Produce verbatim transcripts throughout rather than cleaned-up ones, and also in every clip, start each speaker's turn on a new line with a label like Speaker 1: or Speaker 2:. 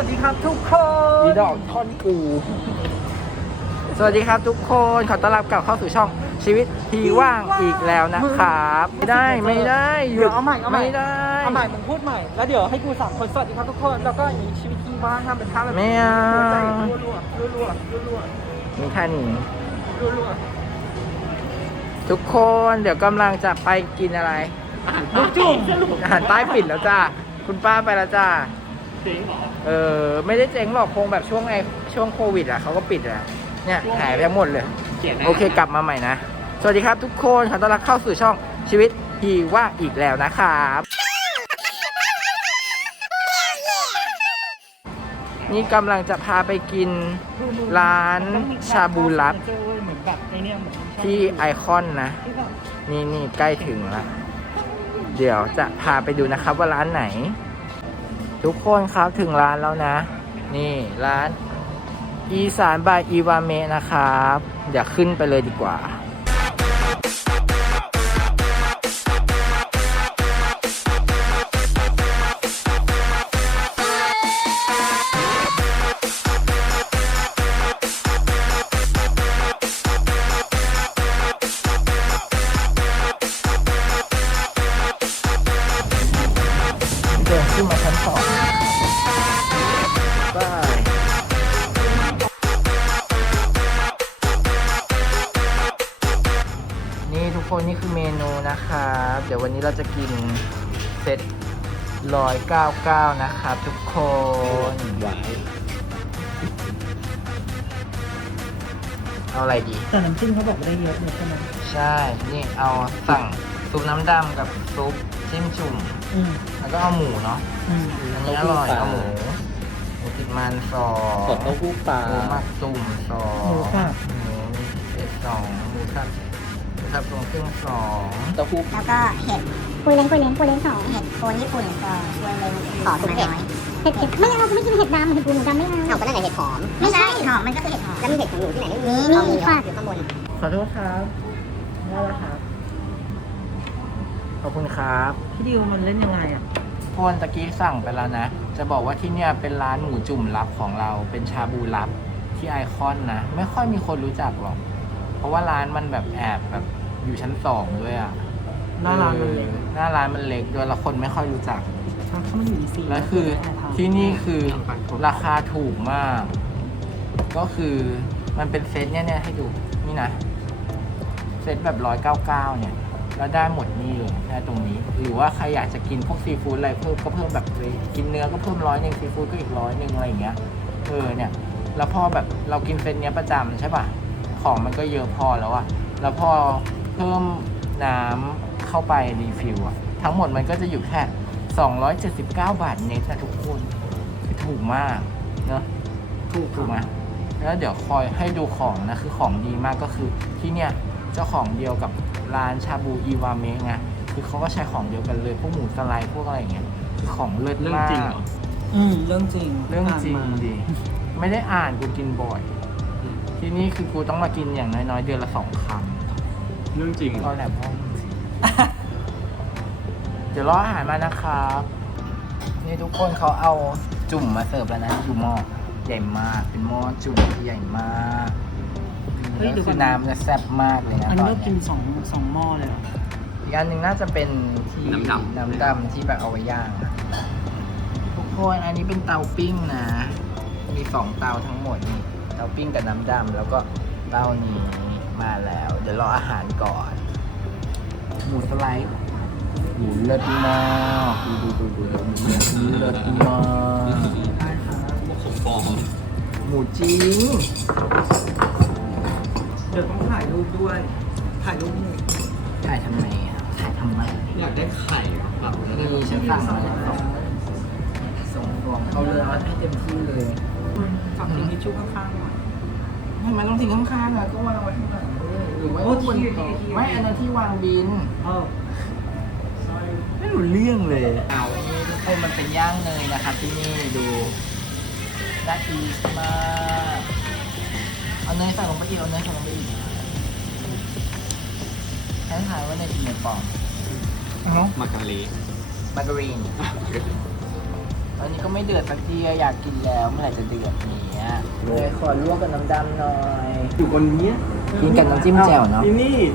Speaker 1: วัสดีครับทุกคน
Speaker 2: มีดอกท่อนกูสวัสดีครับทุกคนขอต้อนรับกลับเข้าสู่ช่องชีวิตทีว่างอีกแล้วนะครับไม่ได้ไม่ได้หยุ
Speaker 1: เดี๋ย
Speaker 2: ด
Speaker 1: วเอาใหม่เอาใหม่
Speaker 2: ไม่ได้
Speaker 1: เอาใหม่มึงพูดใหม่แล้วเดี๋ยวให้กูสามคนสวัสดีครับทุกคนแล้วก็อย่างนี้ชีวิตที่ว่างทำเป็นท่าแบบ
Speaker 2: ไม่เอา
Speaker 1: หัวใจรัวรัวรัวรัวรัว
Speaker 2: มีแค่นี้
Speaker 1: รัวรัว
Speaker 2: ทุกคนเดี๋ยวกำลังจะไปกินอะไร
Speaker 1: ลูกจุ่มสรุป
Speaker 2: อาหารใต้ปิดแล้วจ้าคุณป้าไปแล้วจ้า
Speaker 3: เจ๊งเหรอ
Speaker 2: เออไม่ได้เจ๊งหรอกคงแบบช่วงไอช่วงโควิดอ่ะเขาก็ปิดอ่ะเนี่ยหายไปทั้งหมดเลย
Speaker 3: เขียน
Speaker 2: โอเคกลับมาใหม่นะสวัสดีครับทุกคนขอต้อนรับเข้าสู่ช่องชีวิตทีว่างอีกแล้วนะครับนี่กำลังจะพาไปกินร้านชาบูลับ
Speaker 1: เหมือนแบบไอเนี้ยเหมือน
Speaker 2: ที่ไอคอนนะ
Speaker 1: ที่แบบ
Speaker 2: นี่นี่ใกล้ถึงแล้วเดี๋ยวจะพาไปดูนะครับว่าร้านไหน ทุกคนครับถึงร้านแล้วนะ นี่ร้านอีสานบายอีวาเมะนะครับเดี๋ยวขึ้นไปเลยดีกว่าเดินขึ้นมาชั้นสองบายนี่ทุกคนนี่คือเมนูนะครับเดี๋ยววันนี้เราจะกินเซตร้อยเก้าเก้านะครับทุกคน
Speaker 3: หวาย
Speaker 2: เอาอะไรดี
Speaker 1: แต่น้ำจิ้มเขาบอกว่าได้เยอะเลยใช่ไหม
Speaker 2: ใช่ นี่เอาสั่งซุปน้ำดำกับซุปจิ้มจุ่ม
Speaker 1: อืม
Speaker 2: แล้วก็เอาหมูเนาะ
Speaker 1: อืม
Speaker 2: อันนี้อร่อยเอาหมูหมูติดมันสอง
Speaker 3: สดเต้าหู้ปลา
Speaker 2: หมูหมักตุ่มสอง
Speaker 1: หมูสับ
Speaker 2: หมูเจ็ดสองหมูสับหมูสับตรงเครื่องสอง
Speaker 3: เต้าหู้
Speaker 4: แล้วก็เห็ดปุยเล้งปุยเล้งปุยเล้งสองเห็ดโคนญี่ปุ่นก็ปุยเล้งขอมาน้อยเห็ดเห็ดไม่เอาไม่กินเห็ดดำเห็ดปูหนูดำไม่เอาเอาก็นั่นแหละเห็ดหอมไม่ใช่เห็ดหอมมันก็คือเห็ดหอมแล้วมีเห็ดของหนูที่ไหนไม่มีมีมีค่ะอยู่ข้างบน
Speaker 2: ขอโทษครับได้แล้วครับ ขอบคุณครับ
Speaker 1: พี่ดิวมันเล่นยังไงอ่ะ
Speaker 2: พวนตะกี้สั่งไปแล้วนะ จะบอกว่าที่เนี่ยเป็นร้านหมูจุ่มลับของเรา เป็นชาบูลับที่ไอคอนนะ ไม่ค่อยมีคนรู้จักหรอก เพราะว่าร้านมันแบบแอบแบบอยู่ชั้นสองด้วยอ่ะ
Speaker 1: หน้าร้านมันเล็ก
Speaker 2: ออหน้าร้านมันเล็กด้วยแล้วคนไม่ค่อยรู้จัก
Speaker 1: ถ้ามันอยู่อีซี
Speaker 2: แล้วคือที่นี่คือราคาถูกมาก ก็คือมันเป็นเซตเนี่ยเนี่ยให้ดูนี่นะ เซตแบบร้อยเก้าเก้าเนี่ยแล้วได้หมดนี่เลยได้ตรงนี้ หรือว่าใครอยากจะกินพวกซีฟู้ดอะไรเพิ่มก็เพิ่มแบบเลยกินเนื้อก็เพิ่มร้อยหนึ่งซีฟู้ดก็อีกร้อยหนึ่งอะไรอย่างเงี้ยเออเนี่ยแล้วพอแบบเรากินเซตเนี้ยประจำใช่ป่ะของมันก็เยอะพอแล้วอะแล้วพอเพิ่มน้ำเข้าไปรีฟิลอะทั้งหมดมันก็จะอยู่แค่สองร้อยเจ็ดสิบเก้าบาทเน็ตนะทุกคนคือถูกมากเนอะถูกถูกไหมแล้วเดี๋ยวคอยให้ดูของนะคือของดีมากก็คือที่เนี่ยเจ้าของเดียวกับร้านชาบูอีวาเมะไงคือเขาก็ใช้ของเดียวกันเลยพวกหมูสไลด์พวกอะไรอย่างเงี้ยคือของเลิศ
Speaker 3: เรื่อง
Speaker 2: มาก
Speaker 3: จริงเหรอ
Speaker 1: อืมเรื่องจริง
Speaker 2: เรื่องจริงดิไม่ได้อ่านกูกินบ่อย ที่นี่คือกูต้องมากินอย่างน้อยๆเดือนละสองครั้ง
Speaker 3: เรื่องจริงเหร
Speaker 2: ก็
Speaker 3: อ
Speaker 2: แหละพ่อมึงสิ เดี๋ยวรออาหารมานะครับ นี่ทุกคนเขาเอาจุ่มมาเสิร์ฟแล้วนะอยู่หม้อใหญ่มากเป็นหม้อจุ่มที่ใหญ่มาก
Speaker 1: เฮ้ยเดี๋ยวก่
Speaker 2: คือ อน น้ำจะแซ่บมากเลยนะ
Speaker 1: อัน
Speaker 2: ต
Speaker 1: นี้
Speaker 2: อน
Speaker 1: เรากิ
Speaker 2: เนี้
Speaker 1: น
Speaker 2: ย
Speaker 1: สองสองหม้อเลยเหรอ
Speaker 2: อีกอันหนึ่งน่าจะเป็นที่
Speaker 3: น้ำดำ
Speaker 2: น้ำดำที่แบบเอาไว้ย่างอะทุกคนอันนี้เป็นเตาปิ้งนะ มีสองเตาทั้งหมดนี่เตาปิ้งกับน้ำดำแล้วก็เตานี้มาแล้ว เดี๋ยวรออาหารก่อน หมูสไลด์หมูเลิศมากดูดูดูดูดูเลิศมาก
Speaker 1: ได้ค่ะ
Speaker 3: พวกของปลอม
Speaker 2: หมูจริง
Speaker 1: เดี๋ยวต้องถ่ายรูปด้วย ถ่ายรูปหมู่
Speaker 2: ถ่ายทำไมอ่ะถ่ายทำไม
Speaker 3: อยากได้ไข่แบบ
Speaker 2: นี่ฉันสั่งมาแล้วส่งรวมเขาเลยเอาให้เต็มที่เลย
Speaker 1: ฝากทิ้งทิชชู่ข้างๆหน่อย
Speaker 2: ทำไมต้องทิ้งข้างๆอ่ะก็วางไว้ข้างหลังเลยหรือว่า
Speaker 1: โอ้
Speaker 2: บน
Speaker 1: ที่
Speaker 2: โต๊ะ
Speaker 1: ที่ที่
Speaker 2: ไม่อันนั้นที่วางบิน
Speaker 1: เออ
Speaker 2: ไม่รู้เรื่องเลยเอาอันนี้ทุกคนมันเป็นย่างเนยนะครับที่นี่ดูน่าอีสมากเอาเนยใส่ลงไปอีกเอาเนยใส่ลงไปอีกให้ถ่ายว่าเนยจริงเนยปลอม
Speaker 1: เอ้า
Speaker 3: มาการี
Speaker 2: มาการีน อันนี้ก็ไม่เดือดสักทีอยากกินแล้วเมื่อไหร่จะเดือดเนี้ยเลยขอลวกกับน้ำดำหน่อย
Speaker 3: อยู่บนเนี้ย
Speaker 2: กินกับน้ำจิ้มแจ่วเนาะ
Speaker 3: นี่นี่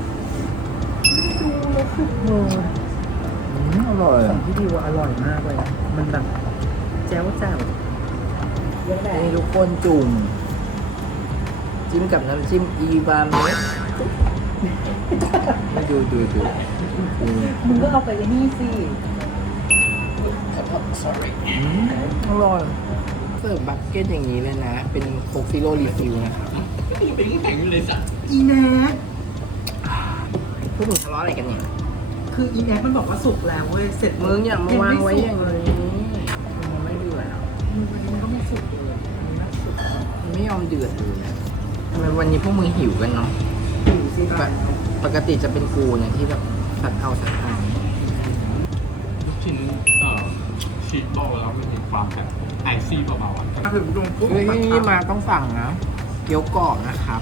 Speaker 2: อืมอร่อย
Speaker 1: ของพี่ดิวอร่อยมากเลยอะมันแบบแจ๋วแจ๋ว
Speaker 2: นี่ทุกคนจุ่มจิ้มกับน้ำจิ้มอีบาเมะมาดูดูดูดู
Speaker 1: มึงก็เอาไปไอ้นี่สิ
Speaker 2: sorry อร่อยเสิร์ฟบัคเก็ตอย่างนี้เลยนะ เป็นโคกซิโร่รีฟิลนะครับ
Speaker 3: นี่เป็นแข็งอยู่เลยสัตว์
Speaker 1: อีแม็ก
Speaker 2: พวกมึงทะเลาะอะไรกันเนี่ย
Speaker 1: คืออีแม็กมันบอกว่าสุกแล้วเว้ยเสร็จ
Speaker 2: มึงอย่ามาวางไว้อย่าง
Speaker 1: เล
Speaker 2: นี้มันไม่เดือดอ่ะ
Speaker 1: วันนี้มันก็ไม่สุกเลยมันไม่สุก
Speaker 2: มันไม่ยอมเดือดเลยอะทำไมวันนี้พวกมึงหิวกันเนาะ
Speaker 1: หิวสิ
Speaker 2: แบบปกติจะเป็นกูเนี่ยที่แบบสัดเอาสัดเอา
Speaker 3: ลูกชิ้นเอ่อชีสบอลแล้วมันมีความแบบไอซี่เบาๆอ่ะ
Speaker 1: มาถึงตรงปุ๊บ
Speaker 2: เฮ้ยนี่มาต้องสั่งนะเกี๊ยวกรอบนะครับ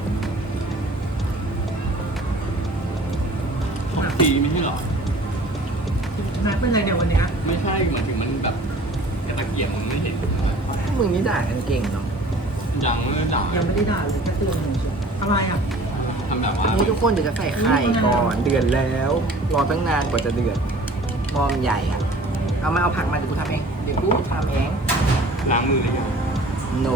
Speaker 3: ของจีไม่ใช่เหรอ
Speaker 1: แม็กเป็นไงเนี่ยวันเนี้ย
Speaker 3: ไม่ใช่หมายถึงมันแบบกระตะเกียบมันไม่เห็น
Speaker 2: มึงนี่ด่ากันเก่งเนาะ
Speaker 3: ยังไม่ได้ด่า
Speaker 1: ยังไม่ได้ด่าเลยแค่เตือนเฉยๆอะไรอ่ะ
Speaker 3: ทำแบบว่า
Speaker 2: อันนี้ทุกคนเดี๋ยวจะใส่ไข่ก่อนเดือดแล้ว รอตั้งนานกว่าจะเดือดหมอมใหญ่อะเอามาเอาผักมาเดี๋ยวกูทำเองเดี๋ยวกูทำเอง
Speaker 3: ล้างมือเลยกัน
Speaker 2: no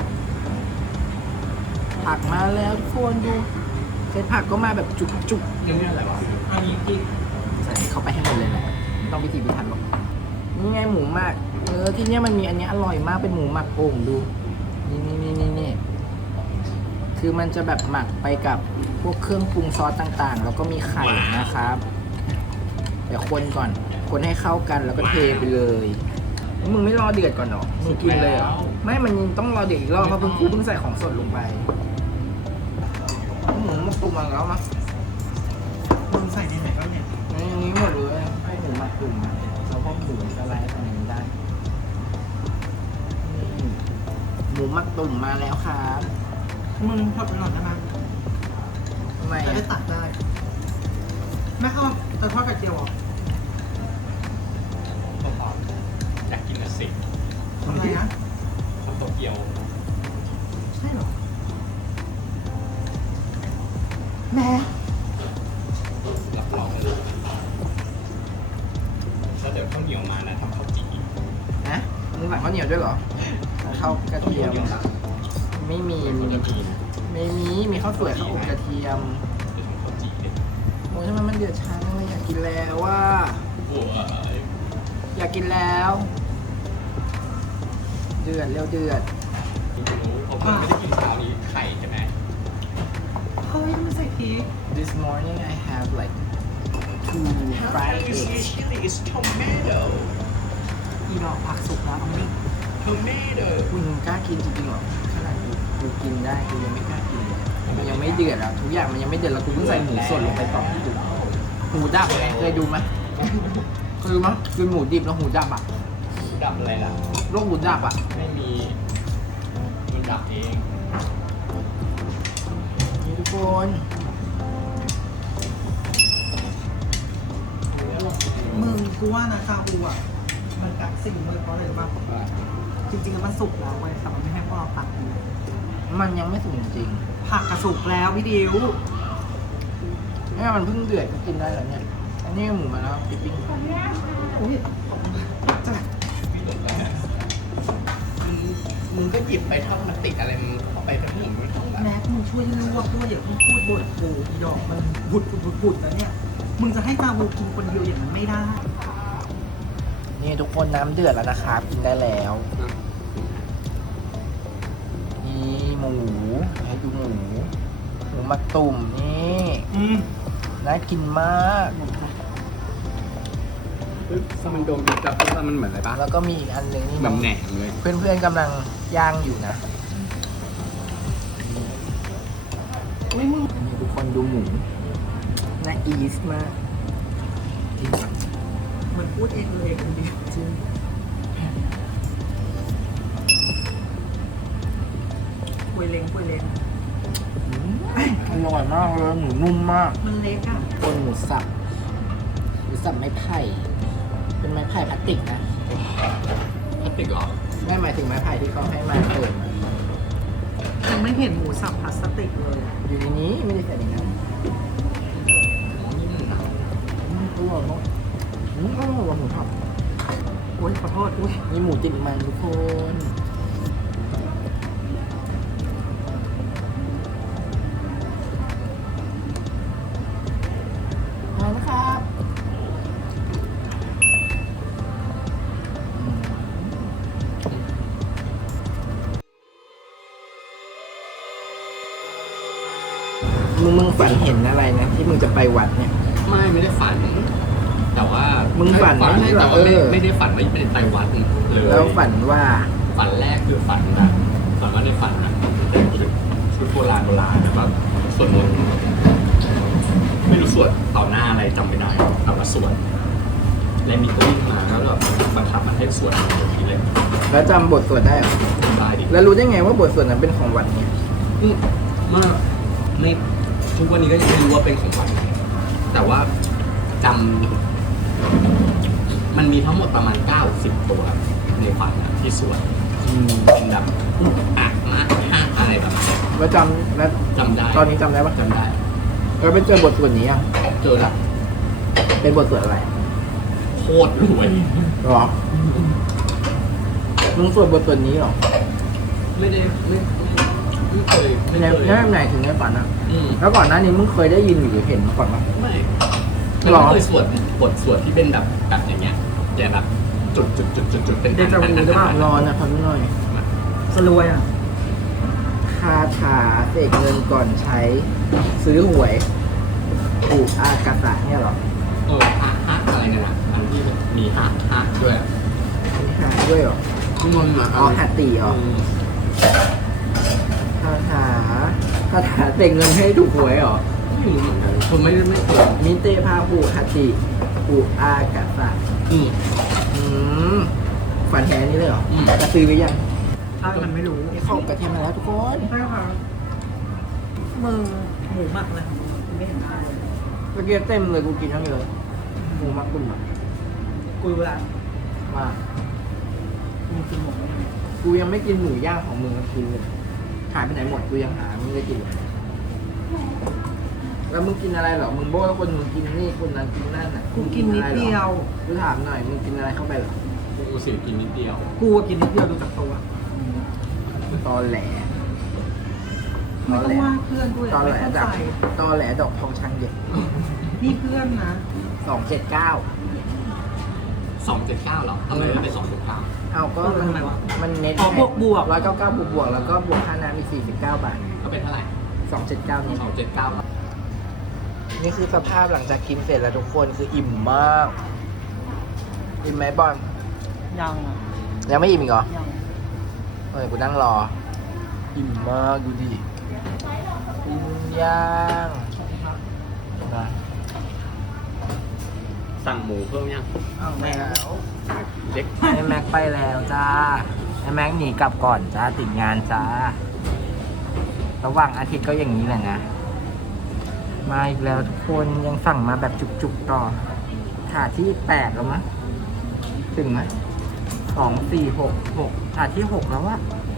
Speaker 2: ผักมาแล้วทุกคนดูเศษผักก็มาแบบจุกจุก
Speaker 3: ยังไม่อะไรวะ
Speaker 1: อันนี้พริก
Speaker 2: ๆใส่เข้าไปให้หมดเลยแหละไม่ต้องพิถีพิถันหรอกนี่ไงหมูหมักเออที่เนี้ยมันมีอันเนี้ยอร่อยมากเป็นหมูหมักโอ่งดูนี่นี่นี่นี่นี่คือมันจะแบบหมักไปกับพวกเครื่องปรุงซอสต่างๆ แล้วก็มีไข่นะครับเดี๋ยวคนก่อนคนให้เข้ากันแล้วก็เทไปเลยมึงไม่รอเดือดก่อนเหรอมึงกินเลยเหรอไม่มันต้องรอเดือดอีกรอบเพราะเพิ่งกูเพิ่งใส่ของสดลงไปหมูมาปรุงมาแล้วมั้ง
Speaker 1: มึงใส่ในไหนบ้างเนี่ย
Speaker 2: ในนี้หมดเลยให้หมูมาปรุงมาแล้วก็หมูสไลด์ตรงนี้ได้นี่หมูหมักตุ่มมาแล้วครับ
Speaker 1: มึงทอดไปหน่อยได้ไหม
Speaker 2: ทำไม
Speaker 1: จะได้
Speaker 2: อ่ะ
Speaker 1: ตัดได้แม่เอาจะทอดกระเจียวเหรอ
Speaker 3: พอๆอยากกินอะสิ
Speaker 1: อะไรนะ
Speaker 3: ข้าวโตเกียว
Speaker 1: ใช่เหรอแม่
Speaker 3: รับรองเลยแล้วเดี๋ยวข้าวเหนียวมานะทำข้าวจี่
Speaker 2: นะมึงสั่งข้าวเหนียวด้วยเหรอข้าวกระเทียมไม่มี
Speaker 3: มีกระเทียม
Speaker 2: ไม่มีมีข้าวสวยข้าวอบกระเทียม
Speaker 3: เดี๋ยวทำข้าวจี่เนี่ย
Speaker 2: โอ้ยทำไมมันเดือดช้าจังเลยอยากกินแล้วว่า
Speaker 3: โอ้ย
Speaker 2: อยากกินแล้ว เดือดเร็วเดือด
Speaker 3: คุณจะรู้ผมไม่ได้กินเช้านี้ไข่ใช่ไหม
Speaker 1: เฮ้ยไม่ใส่พริก
Speaker 2: This morning I have like two fried eggs
Speaker 3: chili is tomato
Speaker 1: อีดอกผักสุกแล้วเอาไม่
Speaker 3: tomato
Speaker 2: คุณกล้ากินจริงๆเหรอขนาดกูกูกินได้กูยังไม่กล้ากินเลยมันยังไม่เดือดอ่ะทุกอย่างมันยังไม่เดือดแล้วกูเพิ่งใส่หมูสดลงไปต่อที่ดูหมูดับไงเคยดูไหมเคยดูมั้ยคือหมูดิบแล้วหูดับอ่ะ
Speaker 3: ดับอะไรล่ะ
Speaker 2: โรคหูดับอ่ะ
Speaker 3: ไม่มีมันดับเอง
Speaker 2: นี่ทุกคน
Speaker 1: มึงกูว่านะซาอูอ่ะมันกักสิ่งมือเพราะอะไรรู้ป่ะจริงๆแล้วมันสุกแล้วเว้ยแต่มันไม่ให้พวกเราตัดอยู่
Speaker 2: มันยังไม่สุกจริง
Speaker 1: ผักกระสุกแล้วพี่ดิว
Speaker 2: ๆเนี่ยมันเพิ่งเดือดก็กินได้แล้วเนี่ย อันนี้หมูมาแล้วปิ๊งปิ๊ง
Speaker 1: อุ้ยจะ
Speaker 3: มึงก็หยิบไปทอดมันติดอะไรมึงเอาไปเป็นหมูมันทอด
Speaker 1: แม็กมึงช่วยลวกด้วยอย่าเพิ่งพูดบทกูอีดอกมันบุดบุดบุดบุดแล้วเนี่ยมึงจะให้ซาอูกินคนเดียวอย่างนั้นไม่ได้
Speaker 2: นี่ทุกคนน้ำเดือดแล้วนะครับกินได้แล้วนี่หมูให้ดูหมูหมูหมักตุ่มนี่
Speaker 1: อืม
Speaker 2: น่ากินมาก
Speaker 3: ถ้ามันโดนดิบจับแล้วมันเหมือนอะไรปะ
Speaker 2: แล้วก็มีอีกอันหนึ่งนี่
Speaker 3: แบบแหนมเลย
Speaker 2: เพื่อนๆกำลังย่างอยู่นะนี่มึงนี่ทุกคนดูหมูน่าอีสมากจริง
Speaker 1: เหมือนพูดเองเลยคนเดียว
Speaker 2: จริง
Speaker 1: คุยเล้งคุยเล้ง
Speaker 2: อร่อยมากเลยหมูนุ่มมาก
Speaker 1: มันเล็กอ่ะ
Speaker 2: คนหมูสับหมูสับไม้ไผ่เป็นไม้ไผ่พลาสติกนะไม่หมายถึงไม้ไผ่ที่เขาให้มาเปิดมา
Speaker 1: ยังไม่เห็นหมูสับพลาสติกเลยอะ
Speaker 2: อยู่ในนี้ไม่ได้ใส่ในนั้นอืมอร่อยมากอืมอร่อยกว่าหมูทอด
Speaker 1: โอ้ยขอโทษอุ้ย
Speaker 2: มีหมูติดมันทุกคนมาแล้วครับมึงมึงฝันเห็นอะไรนะที่มึงจะไปวัดเนี่ย
Speaker 3: ไม่ไม่ได้ฝัน แต่ว่า
Speaker 2: มึ
Speaker 3: มึ
Speaker 2: งฝัน
Speaker 3: ฝัน
Speaker 2: ไม่ใช่เหรอ
Speaker 3: แต่ว่าไม่
Speaker 2: เออ
Speaker 3: ไม่ได้ฝันว่าเป็นไปวัดเลย
Speaker 2: แล้วฝันว่า
Speaker 3: ฝันแรกคือฝันแบบฝันว่าในฝันนะแต่งชุดชุดโบราณโบราณแบบสวดมนต์ไม่รู้สวดต่อหน้าอะไรจำไม่ได้แต่ว่าสวดแล้วมีตัววิ่งมาแล้วแบบบังคับมันให้สวดอย่างนี้เลย
Speaker 2: แล้วจำบทสวดได้เหรอ
Speaker 3: สบายดี
Speaker 2: แล้วรู้ได้ไงว่าบทสวดนั้นเป็นของวัดเนี่ย
Speaker 3: อืมมากไม่ทุกวันนี้ก็ยังไม่รู้ว่าเป็นของวัดไหนแต่ว่าจำมันมีทั้งหมดประมาณเก้าสิบตัวในฝันอะที่สวดเป็นแบบอ่ะนะฮะอะไรแบบนี้
Speaker 2: แล้วจำแล้ว
Speaker 3: จำได้
Speaker 2: ตอนนี้จำได้ปะ
Speaker 3: จำได้
Speaker 2: แล้วไปเจอบทสวดนี้อ่ะ
Speaker 3: เจอละ
Speaker 2: เป็นบทสวดอะไร
Speaker 3: โคตรรวย
Speaker 2: หรอมึงสวดบทสวดนี้หรอ
Speaker 3: ไม่ได้ไม่ไม่ไม่เคยไม่
Speaker 2: ใน
Speaker 3: เคย
Speaker 2: ในไหนถึงในฝันอ่ะ
Speaker 3: อืม
Speaker 2: แล้วก่อนหน้านี้มึงเคยได้ยินหรือเห็นมาก่อนปะ
Speaker 3: ไม่
Speaker 2: หรอ
Speaker 3: ไม่เคยสวดบทสวดที่เป็นแบบแบบอย่างเงี้ยแต่แบบจุดจุดจุดจุดจุดเป็น
Speaker 1: เดจาวูหรือเปล่า
Speaker 2: รอนะทำนิดหน่อย
Speaker 1: สรวยอ่ะ
Speaker 2: คาถาเสกเงินก่อนใช้ ซื้อหวยถูกอากาศะเนี่ยเหรอ
Speaker 3: เออฮะฮะอะไรเนี่ยนะอันที่แบบมีฮะฮะด้วย
Speaker 2: มีหาด้วยเหรอ
Speaker 3: งงอ่ะ
Speaker 2: อ๋อหัตติเหรอ
Speaker 3: ม
Speaker 2: คาถาคาถาเสกเงินให้ถูกหวยเหรอ
Speaker 3: ไม่รู้เหมือนกันผมไม่ไม่เคย
Speaker 2: มิเตพาหูหัตติผูอากาศะ
Speaker 3: อืม
Speaker 2: อืมฝันแท้นี้เลยเหรอ
Speaker 3: อืม
Speaker 2: จะซื้อหรือยัง
Speaker 1: ถ้ามันไม่รู้
Speaker 2: นี่เข้ากระเทียมมาแล้วทุกคน
Speaker 1: ใช่ค่ะมือหมูหมักเลยไม่เห็นได้เลย
Speaker 2: เมื่อกี้เต็มเลยกูกินทั้งเยอะหมูมักกุนหมัก
Speaker 1: กูรู้ละ
Speaker 2: ว่า
Speaker 1: กูกินหมูไม่ได้
Speaker 2: กูยังไม่กินหมูย่างของมึงคือหายไปไหนหมดกูยังหาไม่ได้กินเลยแล้วมึงกินอะไรเหรอ มึงโบ้แล้วคนมึงกินนี่คนนั้นกินนั่นอ่ะ
Speaker 1: กูกินนิดเดียว
Speaker 2: กูถามหน่อยมึงกินอะไรเข้าไปเหรอ
Speaker 3: กูสิกินนิดเดียว
Speaker 1: กูกินนิดเดียวดูจากตัว
Speaker 2: ตอแหล
Speaker 1: ไม่ต้องว่าเพื่อนด้วย
Speaker 2: ตอแหล
Speaker 1: ไม่เข้า
Speaker 2: ดอก
Speaker 1: ใจ
Speaker 2: ตอแหลดอกทองช้างเด็ก
Speaker 1: นี่เพื่อนนะ
Speaker 2: สองเจ็ดเก้า
Speaker 3: สองเจ็ดเก้าหรอทำไมไม่เป็นสองเจ็ดเก้า
Speaker 2: เอาก็มันมันเน็ต
Speaker 1: อ๋อบวกบวก
Speaker 2: ร้อยเก้าเก้าบวกบวกแล้วก็บวกค่าน้ำอีกสี่สิบเก้าบาท
Speaker 3: ก็เป็นเท่าไหร่
Speaker 2: สองเจ็ดเก้านี่
Speaker 3: สองเจ็ดเก้า
Speaker 2: นี่คือสภาพหลังจากกินเสร็จแล้วทุกคนคืออิ่มมาก อิ่มไหมบอล
Speaker 1: ยังอ่ะ
Speaker 2: ยังไม่อิ่มอีกเหรอ
Speaker 1: ยัง
Speaker 2: เออกูนั่งรอ อิ่มมากดูดิอิ่มย่างนะ
Speaker 3: สั่งหมูเพิ่มยัง
Speaker 1: อ้าว
Speaker 2: แม
Speaker 1: แม่
Speaker 2: ว
Speaker 3: เล็ก
Speaker 2: ไอ้แม็กไปแล้วจ้าไอ้แม็กหนีกลับก่อนจ้าติดงานจ้า ระหว่างอาทิตย์ก็อย่างนี้แหละนะ มาอีกแล้วทุกคนยังสั่งมาแบบจุกๆต่อถาดที่แปดแล้วมั้งถึงไหมสองสี่หกหกถาดที่หกแล้ววะ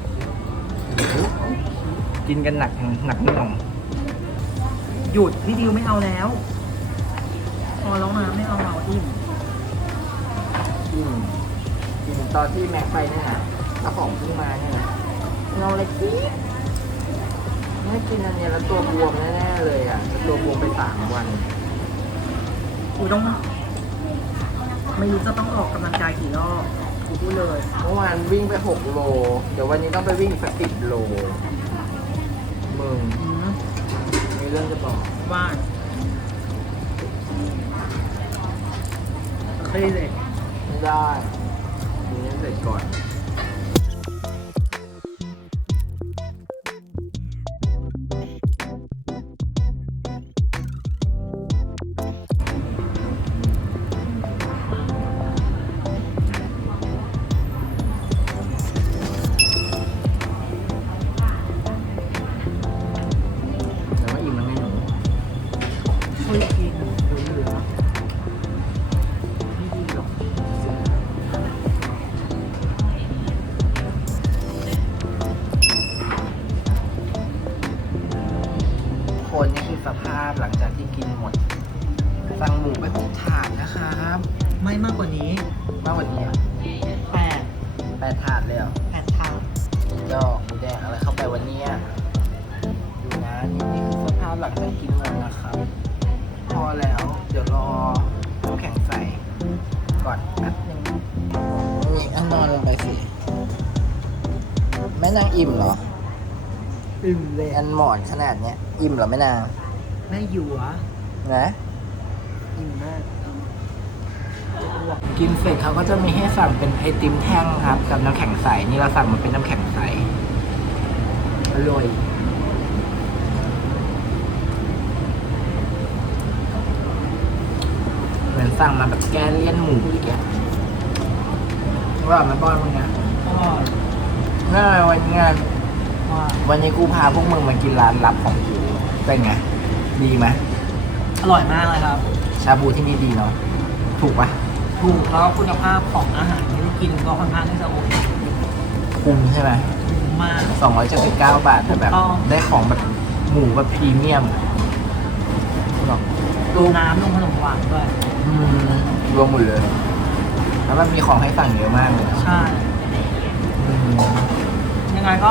Speaker 2: กินกันหนักหนักหน่วง
Speaker 1: หยุดพี่ดิวไม่เอาแล้ว พอแล้วนะไม่เอาเราอิ่ม
Speaker 2: กินกินตอนที่แม็กไปเนี่ยนะแล้วของเพิ่งมาเนี่ยนะเราเลยกินไม่กินอันเนี้ยแล้วตัวบวมแน่ๆเลยอ่ะตัวบวมไปสามวัน
Speaker 1: กูต้อง ไม่รู้จะต้องออกกำลังกายกี่รอบกูพูดเลย
Speaker 2: เมื่อวานวิ่งไปหกโล เดี๋ยววันนี้ต้องไปวิ่งอีกสักสิบโล มึง
Speaker 1: อืม
Speaker 2: มีเรื่องจะบอก
Speaker 1: ว่าเคยเลย
Speaker 2: ไม่ได้มีเรื่องเสร็จก่อน แต่ว่าอิ่มแล้วไงหนู
Speaker 1: เคยกินเหลือไม่ดีหรอก
Speaker 2: ลังจากกินมันนะครับ พอแล้ว เดี๋ยวรอน้ำแข็งใส่ก่อนแป๊บนึงนี่อันนอนลงไปสิแม่นางอิ่มเหรอ
Speaker 1: อิ่มเลย
Speaker 2: อันหมอนขนาดเนี้ยอิ่มเหรอแม่นาง
Speaker 1: แม่อยู่วะ
Speaker 2: นะ
Speaker 1: อิ่มมาก
Speaker 2: กินเสร็จเขาก็จะมีให้สั่งเป็นไอติมแท่งครับ กับน้ำแข็งใสนี่เราสั่งมันเป็นน้ำแข็งใสอร่อยเหมือนสั่งมาแบบแกเลี่ยนหมูอีกแกว่ามันบ้อนมึงเนี่ย
Speaker 1: ก็
Speaker 2: น่าวันงาน
Speaker 1: ว่า
Speaker 2: วันนี้กูพาพวกมึงมากินร้านลับของกูเป็นไง ดีไหม
Speaker 1: อร่อยมากเลยครับ
Speaker 2: ชาบูที่นี่ดีเนาะถูกปะ
Speaker 1: ถูกแล้วคุณภาพของอาหารที่ได้กินก็ค่อนข้างที่จะโอเค
Speaker 2: คุ้มใช่ไหม
Speaker 1: คุ้มมาก
Speaker 2: สองร้อยเจ็ดสิบเก้าบาทแต่แบบ
Speaker 1: ถูกต้อง
Speaker 2: ได้ของแบบหมูแบบพรีเมียมแบบ
Speaker 1: ดูน้ำลงขนมหวานด้วย
Speaker 2: อืมรวมหมดเลย แล้วมันมีของให้สั่งเยอะมากเลยนะ
Speaker 1: ใช่
Speaker 2: อืม
Speaker 1: ยังไงก็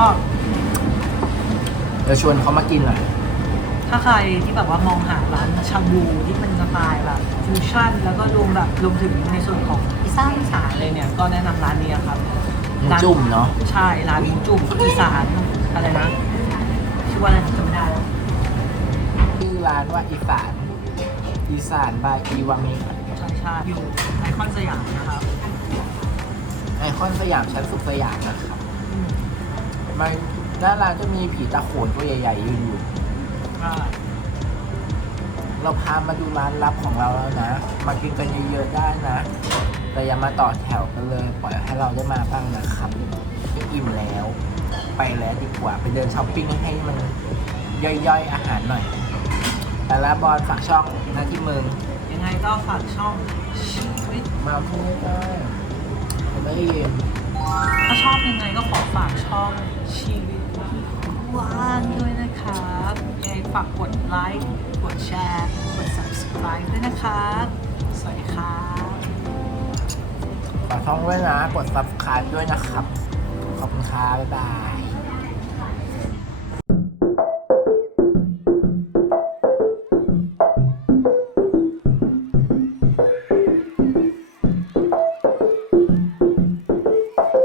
Speaker 2: เดี๋ยวชวนเขามากินหน่อย
Speaker 1: ถ้าใครที่แบบว่ามองหาร้านชาบูที่เป็นสไตล์แบบฟิวชั่นแล้วก็รวมแบบรวมถึงในส่วนของอีสานอีสานเลยเนี่ย ก็แนะนำร้านนี้ครับร้าน
Speaker 2: จุ่มเนาะ
Speaker 1: ใช่ร้านจุ่มอีสานอะไรนะชื่อว่าอะไรจำไม่ได้แล้ว
Speaker 2: ชื่อร้านว่าอีสาน อีสานบายอีวามิ
Speaker 1: ใช่ใช่อยู่ไอคอนสยามนะครับ
Speaker 2: ไอคอนสยามชั้นสุขสยามนะครับมันหน้าร้านจะมีผีตาโขนตัวใหญ่ๆยืนอยู่
Speaker 1: ก็
Speaker 2: เราพามาดูร้านลับของเราแล้วนะ มากินกันเยอะๆได้นะ แต่อย่ามาต่อแถวกันเลย ปล่อยให้เราได้มาบ้างนะครับอิ่มแล้ว ไปแล้วดีกว่า ไปเดินช้อปปิ้งให้มันย่อยๆอาหารหน่อย แต่ละบอลฝากช่องหน้าที่มึง
Speaker 1: ยังไงก็ฝากช่องชีวิต
Speaker 2: มาพูดได้ผมไม่ได้ยิน
Speaker 1: ถ้าชอบยังไงก็ขอฝากช่องชีวิตว่างด้วยนะครับยังไงฝากกดไลค์กดแชร์กด subscribe ด้วยนะครับสวัสดีครับ
Speaker 2: ฝากช่องด้วยนะ กด ซับสไครบ์ ด้วยนะครับ ขอบคุณครับบ๊ายบาย